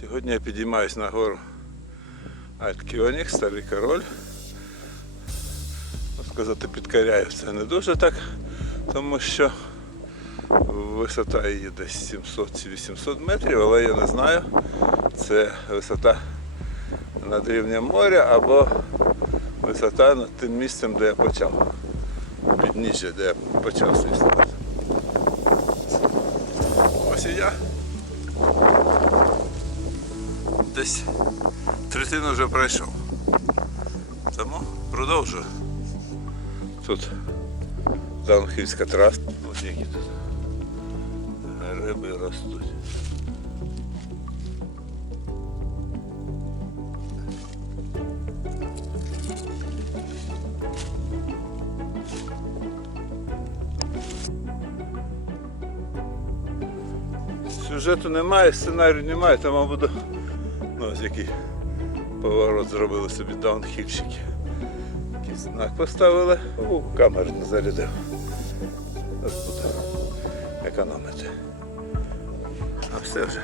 Сьогодні я підіймаюсь на гору Альткіонік, старий король. Можна сказати, підкоряю це не дуже так, тому що висота її десь 700 чи 800 метрів, але я не знаю. Це висота над рівнем моря або висота над тим місцем, де я почав. Підніжжя, де я почав свій. Ось і я. Десь третину вже пройшов. Тому продовжую. Тут Даунхільська траса. Ось які тут риби ростуть. Сюжету немає, сценарію немає, тому буду. Ну, ось який поворот зробили собі даунхільщики. Який знак поставили, у камеру не зарядив. Ось буде економити. А все вже.